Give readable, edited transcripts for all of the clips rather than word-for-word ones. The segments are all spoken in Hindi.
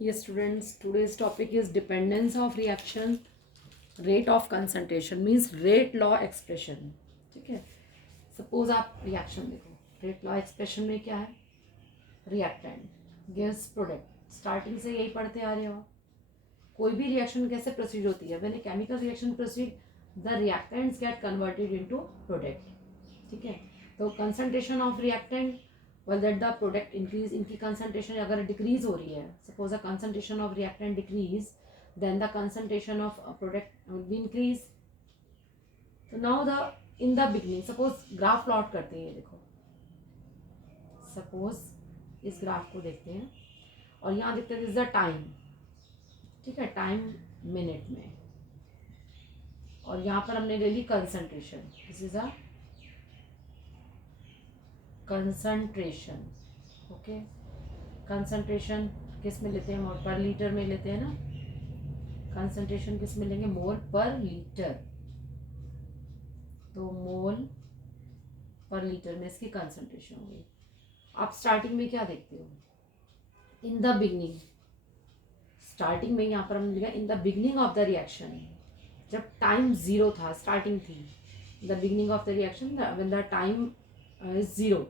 Yes, students, today's topic is dependence of reaction, rate of concentration means rate law expression. ठीक है, सपोज आप रिएक्शन देखो, रेट लॉ एक्सप्रेशन में क्या है, रिएक्टेंट गिव्स प्रोडक्ट, स्टार्टिंग से यही पढ़ते आ रहे हो। कोई भी रिएक्शन कैसे प्रोसीड होती है, when a chemical reaction proceed the reactants get converted into product. ठीक है, तो concentration of reactant well that the product increase, इनकी concentration अगर डिक्रीज हो रही है, suppose a concentration of reactant decrease, then the concentration of a product will be increase. so now the in the beginning, suppose graph plot करते हैं, ये देखो, suppose इस ग्राफ को देखते हैं और यहाँ देखते हैं दिस द टाइम। ठीक है, टाइम मिनट में, और यहाँ पर हमने ले ली concentration, this is a concentration. Okay, concentration किस में लेते हैं, मोल पर लीटर में लेते हैं ना, कंसंट्रेशन किस में लेंगे, मोल पर लीटर, तो मोल पर लीटर में इसकी कंसंट्रेशन हो गई। आप स्टार्टिंग में क्या देखते हो, इन द बिगनिंग, स्टार्टिंग में यहाँ पर हमने लिखा in the beginning of the reaction, जब टाइम जीरो था, स्टार्टिंग थी, the beginning of the reaction when the time is zero,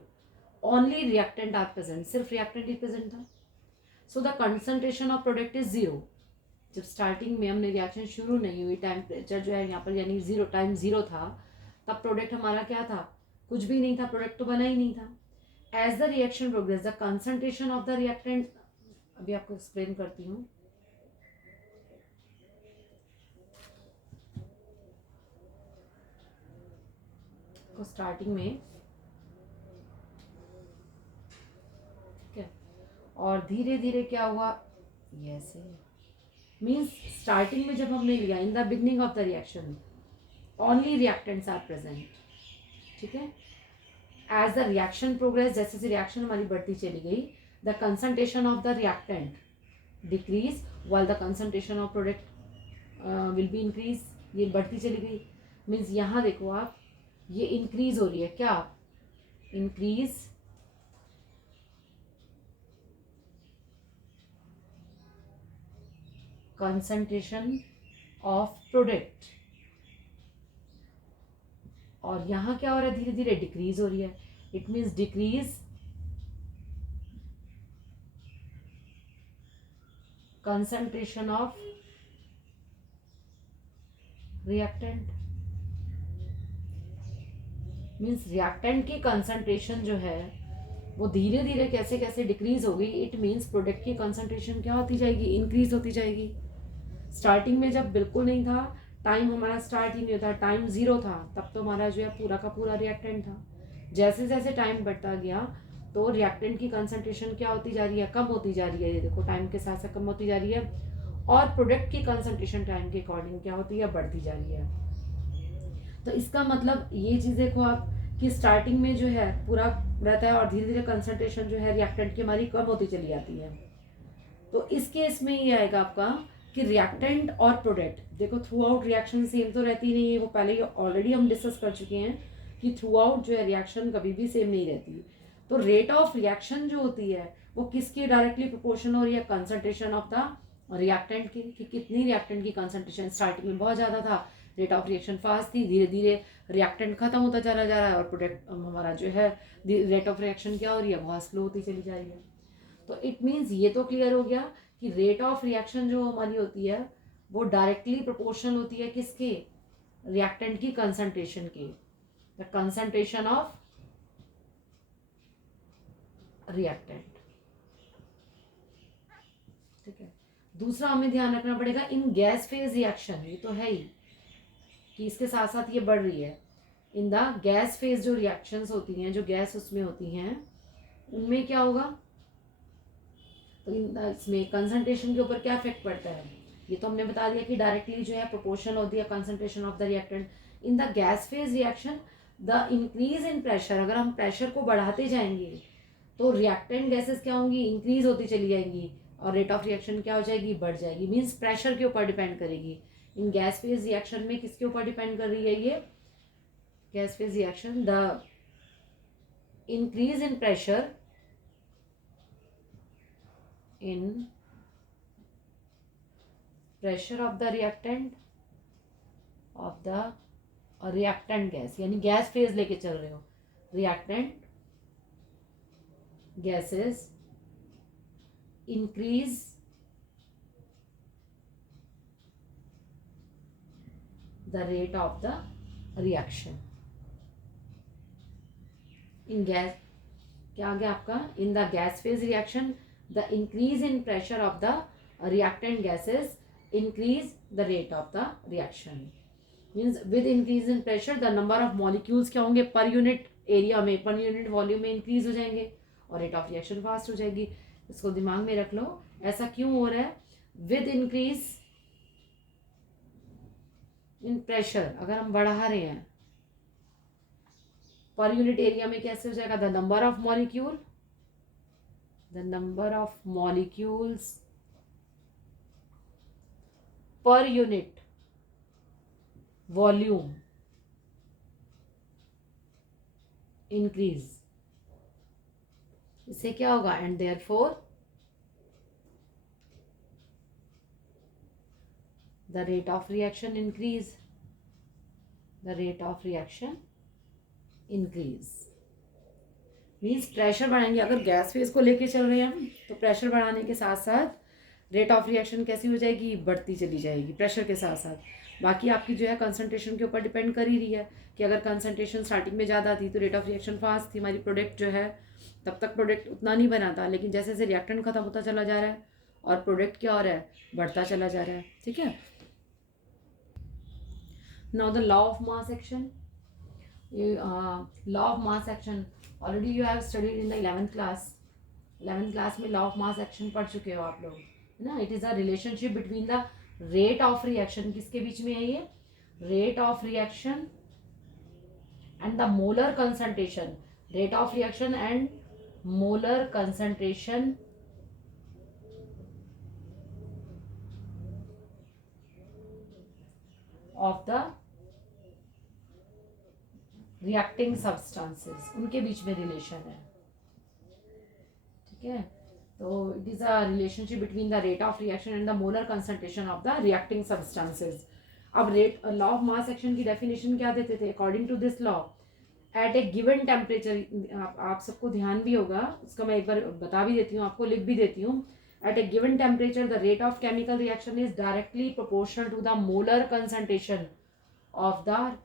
only reactant are present, सिर्फ रिएक्टेंट ही प्रेजेंट था, so the concentration of product is zero. जब स्टार्टिंग में हमने रिएक्शन शुरू नहीं हुई, टेम्परेचर जो है यहाँ पर यानी जीरो, टाइम जीरो था, तब प्रोडक्ट हमारा क्या था, कुछ भी नहीं था, प्रोडक्ट तो बना ही नहीं था। As the reaction progress the concentration of the reactant, अभी आपको एक्सप्लेन करती हूँ। तो स्टार्टिंग में, ठीक है, और धीरे धीरे क्या हुआ, ये ऐसे मीन्स स्टार्टिंग में जब हमने लिया in the beginning of the reaction only reactants are present. ठीक है, एज द रिएक्शन प्रोग्रेस, जैसे जैसे रिएक्शन हमारी बढ़ती चली गई, the concentration of the reactant decrease while the concentration of product will be increase, ये बढ़ती चली गई। मीन्स यहाँ देखो आप, ये इंक्रीज हो रही है, क्या इंक्रीज कंसंट्रेशन ऑफ प्रोडक्ट, और यहाँ क्या हो रहा है, धीरे धीरे डिक्रीज हो रही है, it means decrease concentration of reactant. Means reactant की कंसंट्रेशन जो है वो धीरे धीरे कैसे कैसे डिक्रीज हो गई, इट मीन्स प्रोडक्ट की कंसंट्रेशन क्या होती जाएगी, इंक्रीज होती जाएगी। स्टार्टिंग में जब बिल्कुल नहीं था, टाइम हमारा स्टार्ट ही नहीं होता, टाइम जीरो था, तब तो हमारा जो है पूरा का पूरा रिएक्टेंट था। जैसे जैसे टाइम बढ़ता गया तो रिएक्टेंट की कंसंट्रेशन क्या होती जा रही है, कम होती जा रही है, ये देखो टाइम के साथ साथ कम होती जा रही है, और प्रोडक्ट की कंसंट्रेशन टाइम के अकॉर्डिंग क्या होती है, बढ़ती जा रही है। तो इसका मतलब ये चीज़ देखो आप कि स्टार्टिंग में जो है पूरा रहता है और धीरे धीरे कंसंट्रेशन जो है रिएक्टेंट की हमारी कम होती चली जाती है। तो इस केस में ये आएगा आपका कि रिएक्टेंट और प्रोडक्ट, देखो थ्रू आउट रिएक्शन सेम तो रहती नहीं है, वो पहले ही ऑलरेडी हम डिस्कस कर चुके हैं कि थ्रू आउट जो है रिएक्शन कभी भी सेम नहीं रहती। तो रेट ऑफ रिएक्शन जो होती है वो किसकी डायरेक्टली प्रोपोर्शनल हो रही है, कंसंट्रेशन ऑफ द रिएक्टेंट की, कि कितनी रिएक्टेंट की कंसंट्रेशन स्टार्टिंग में बहुत ज़्यादा था, रेट ऑफ रिएक्शन फास्ट थी, धीरे धीरे रिएक्टेंट खत्म होता चला जा रहा है और प्रोडक्ट हमारा जो है रेट ऑफ रिएक्शन क्या हो रही है, बहुत स्लो होती चली जा रही है। तो इट मीन्स ये तो क्लियर हो गया कि रेट ऑफ रिएक्शन जो हमारी होती है वो डायरेक्टली प्रोपोर्शनल होती है किसके, रिएक्टेंट की कंसंट्रेशन के, द कंसंट्रेशन ऑफ रिएक्टेंट। ठीक है, दूसरा हमें ध्यान रखना पड़ेगा इन गैस फेज रिएक्शन, ये तो है ही कि इसके साथ साथ ये बढ़ रही है, इन द गैस फेज जो रिएक्शंस होती हैं, जो गैस उसमें होती हैं, उनमें क्या होगा, तो इसमें कंसंट्रेशन के ऊपर क्या इफेक्ट पड़ता है, ये तो हमने बता दिया कि डायरेक्टली जो है प्रोपोर्शन होती है concentration of the reactant. In the gas phase reaction the increase in pressure, अगर हम प्रेशर को बढ़ाते जाएंगे तो रिएक्टेंट गैसेस क्या होंगी, इंक्रीज होती चली जाएंगी, और रेट ऑफ रिएक्शन क्या हो जाएगी, बढ़ जाएगी। मीन्स प्रेशर के ऊपर डिपेंड करेगी। इन गैस फेज रिएक्शन में किसके ऊपर डिपेंड कर रही है, ये gas phase reaction, the increase in pressure in pressure of the reactant gas, यानी गैस फेज लेके चल रहे हो, reactant gases increase the rate of the reaction in gas, क्या आ गया आपका, in the gas phase reaction the increase in pressure of the reactant gases increase the rate of the reaction. Means with increase in pressure the number of molecules क्या होंगे, पर यूनिट एरिया में, पर यूनिट वॉल्यूम में इंक्रीज हो जाएंगे और रेट ऑफ रिएक्शन फास्ट हो जाएगी। इसको दिमाग में रख लो, ऐसा क्यों हो रहा है, विद इंक्रीज इन प्रेशर अगर हम बढ़ा रहे हैं, पर यूनिट एरिया में कैसे हो जाएगा, the number of molecules per unit volume increase, इससे क्या होगा, and therefore the rate of reaction increase, means pressure बढ़ाएंगे। अगर गैस फेज को लेके चल रहे हैं हम तो प्रेशर बढ़ाने के साथ साथ रेट ऑफ रिएक्शन कैसी हो जाएगी, बढ़ती चली जाएगी प्रेशर के साथ साथ। बाकी आपकी जो है कंसंट्रेशन के ऊपर डिपेंड कर ही रही है कि अगर कंसंट्रेशन स्टार्टिंग में ज़्यादा थी तो रेट ऑफ रिएक्शन फास्ट थी, हमारी प्रोडक्ट जो है तब तक प्रोडक्ट उतना नहीं बनाता, लेकिन जैसे जैसे रिएक्टेंट खत्म होता चला जा रहा है और प्रोडक्ट क्या हो रहा है, बढ़ता चला जा रहा है। ठीक है, now the law of mass action. Law of mass action already you have studied in the 11th class में लॉ ऑफ मास एक्शन पढ़ चुके हो आप लोग, है ना। It is a relationship between the rate of reaction, किसके बीच में है ये, rate of reaction and the molar concentration, rate of reaction and molar concentration of the reacting substances, उनके बीच में रिलेशन है। ठीक है, तो it is a relationship between the rate of reaction and the molar concentration of the reacting substances. अब rate law of mass action की डेफिनेशन क्या देते थे, according to this law at a given temperature, आप सबको ध्यान भी होगा, उसका मैं एक बार बता भी देती हूँ आपको, लिख भी देती हूँ। At a given temperature the rate of chemical reaction is directly proportional to the molar concentration of the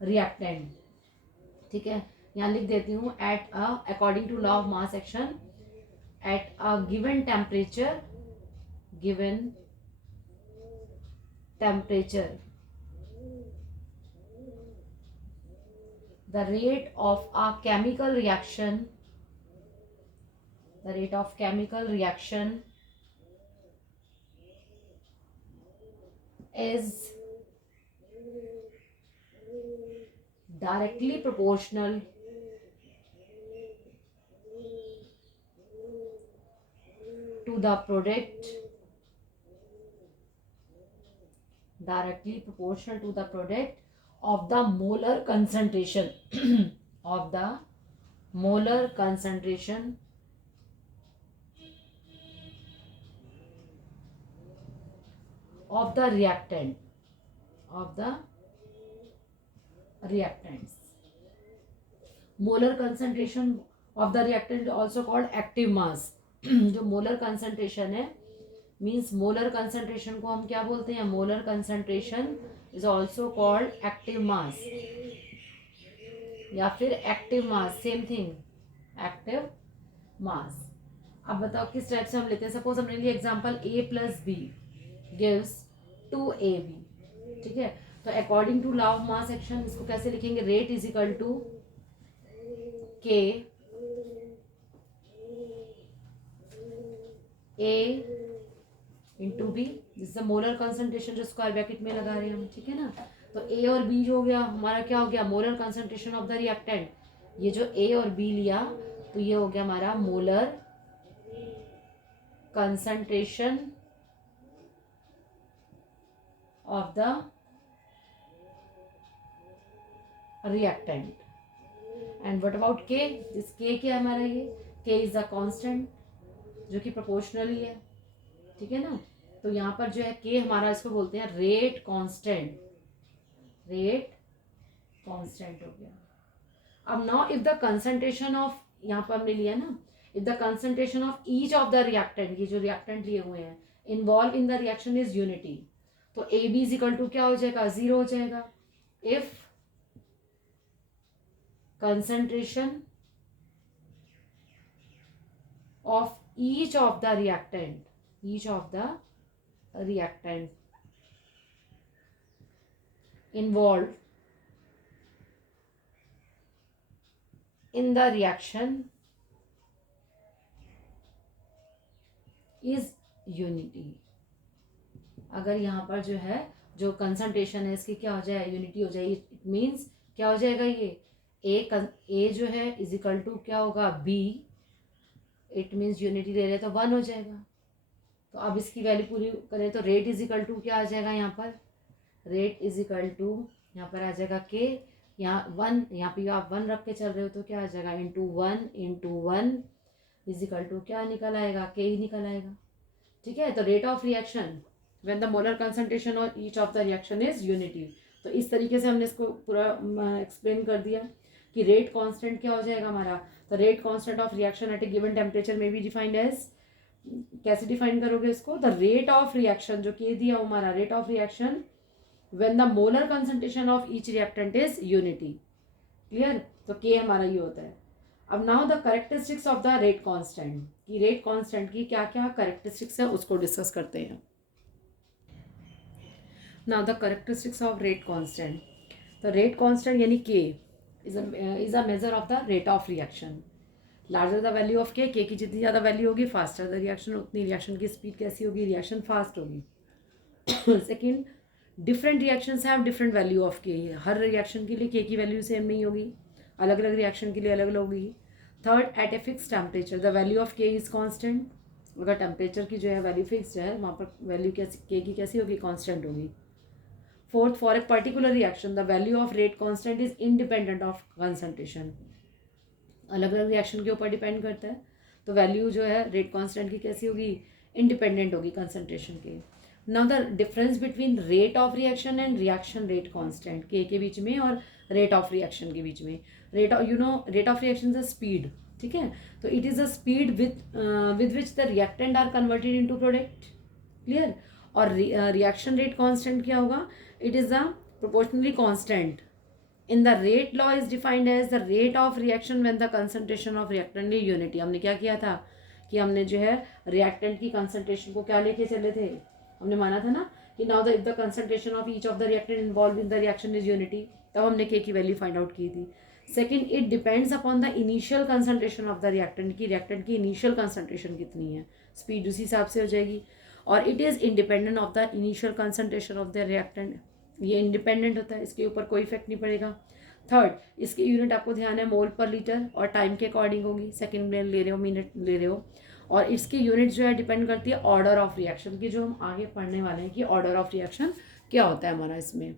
reactant. ठीक है, यहाँ लिख देती हूँ, at a according to law of mass action at a given temperature the rate of chemical reaction is directly proportional to the product of the molar concentration of the molar concentration of the reactants. Molar concentration of the reactant also called active mass. जो मोलर कंसंट्रेशन है, मीन्स मोलर कंसंट्रेशन को हम क्या बोलते हैं, molar concentration is also called active mass या फिर active mass, same thing, active mass. अब बताओ किस टाइप से हम लेते हैं। सपोज हमने लिया example a plus B gives 2ab। ठीक है, तो according to law of mass action इसको कैसे लिखेंगे, rate is equal to k a into B, जिससे मोलर कंसंट्रेशन जो स्क्वायर ब्रैकेट में लगा रहे हैं हम। ठीक है ना, तो a और b जो हो गया हमारा, क्या हो गया, molar concentration of the reactant. ये जो a और b लिया तो ये हो गया हमारा molar concentration of the reactant. And what about k, this k क्या है हमारा, ये k इज अ कांस्टेंट जो कि प्रोपोर्शनली है। ठीक है ना, तो यहाँ पर जो है के हमारा इसको बोलते हैं रेट कांस्टेंट, रेट कांस्टेंट हो गया। अब now if the concentration of, यहाँ पर हमने लिया ना, if the concentration of each of the reactant, ये जो रिएक्टेंट लिए हुए हैं, involve in the reaction is unity, तो A B is equal to क्या हो जाएगा, 0 हो जाएगा। इफ concentration of each of the reactant involved in the reaction is unity। अगर यहाँ पर जो है जो कंसंट्रेशन है इसकी क्या हो जाए, यूनिटी हो जाएगी। इट मीन्स क्या हो जाएगा, ये ए जो है इज इक्वल टू क्या होगा, बी, इट मीन्स यूनिटी ले रहे तो 1 हो जाएगा। तो अब इसकी वैल्यू पूरी करें तो रेट इज इक्वल टू क्या आ जाएगा, यहाँ पर रेट इज इक्वल टू यहाँ पर आ जाएगा के, यहाँ 1, यहाँ पे आप 1 रख के चल रहे हो तो क्या आ जाएगा, into one is equal to क्या निकल आएगा, के ही निकल आएगा। ठीक है, तो rate of reaction when the molar concentration of each of the reaction is unity. तो इस तरीके से हमने इसको पूरा एक्सप्लेन कर दिया कि रेट कांस्टेंट क्या हो जाएगा हमारा। तो rate constant of reaction at a given temperature में भी डिफाइंड एज, कैसे डिफाइन करोगे इसको, द रेट ऑफ रिएक्शन, जो के दिया हमारा rate of reaction when the molar concentration of each reactant is unity. Clear, तो के हमारा ये होता है। अब now the characteristics of the rate constant, कि रेट कांस्टेंट की क्या क्या कैरेक्टरिस्टिक्स है उसको डिस्कस करते हैं। Now the characteristics of rate constant, तो रेट कांस्टेंट यानी के is a measure of the rate of reaction। Larger the value of के की जितनी ज़्यादा वैल्यू होगी फास्टर द रिएक्शन, उतनी रिएक्शन की स्पीड कैसी होगी, रिएक्शन फास्ट होगी। Second, different reactions have different value of के, हर रिएक्शन के लिए के की वैल्यू सेम नहीं होगी, अलग अलग रिएक्शन के लिए अलग अलग होगी। Third, at a fix temperature the value of K is constant, अगर टेम्परेचर की जो है वैल्यू फिक्स है वहाँ पर वैल्यू कैसी के की कैसी होगी, कॉन्स्टेंट होगी। Fourth, for a particular reaction the value of rate constant is independent of concentration, अलग अलग रिएक्शन के ऊपर डिपेंड करता है, तो वैल्यू जो है रेट कांस्टेंट की कैसी होगी, इंडिपेंडेंट होगी कंसंट्रेशन के। Now the difference between rate of reaction and reaction rate constant, के बीच में और रेट ऑफ रिएक्शन के बीच में, rate of reaction is speed, ठीक है, तो it is a speed with which the reactant are converted into product. Clear, और रिएक्शन रेट कांस्टेंट क्या होगा, it is a proportionally constant in the rate law is defined as the rate of reaction when the concentration of reactant is unity। हमने क्या किया था कि हमने जो है रिएक्टेंट की कंसंट्रेशन को क्या लेके चले थे, हमने माना था ना कि now the if the concentration of each of the reactant involve in the reaction is unity, तब हमने के की वैल्यू फाइंड आउट की थी। Second, it depends upon the initial concentration of the reactant, की रिएक्टेंट की इनिशियल कंसंट्रेशन कितनी है, स्पीड उसी हिसाब से हो जाएगी। और it is independent of the initial concentration of the reactant, ये इंडिपेंडेंट होता है, इसके ऊपर कोई इफेक्ट नहीं पड़ेगा। थर्ड, इसकी यूनिट आपको ध्यान है मोल पर लीटर और टाइम के अकॉर्डिंग होगी, सेकेंड में ले रहे हो, मिनट ले रहे हो, और इसकी यूनिट जो है डिपेंड करती है ऑर्डर ऑफ रिएक्शन की, जो हम आगे पढ़ने वाले हैं कि ऑर्डर ऑफ रिएक्शन क्या होता है हमारा इसमें।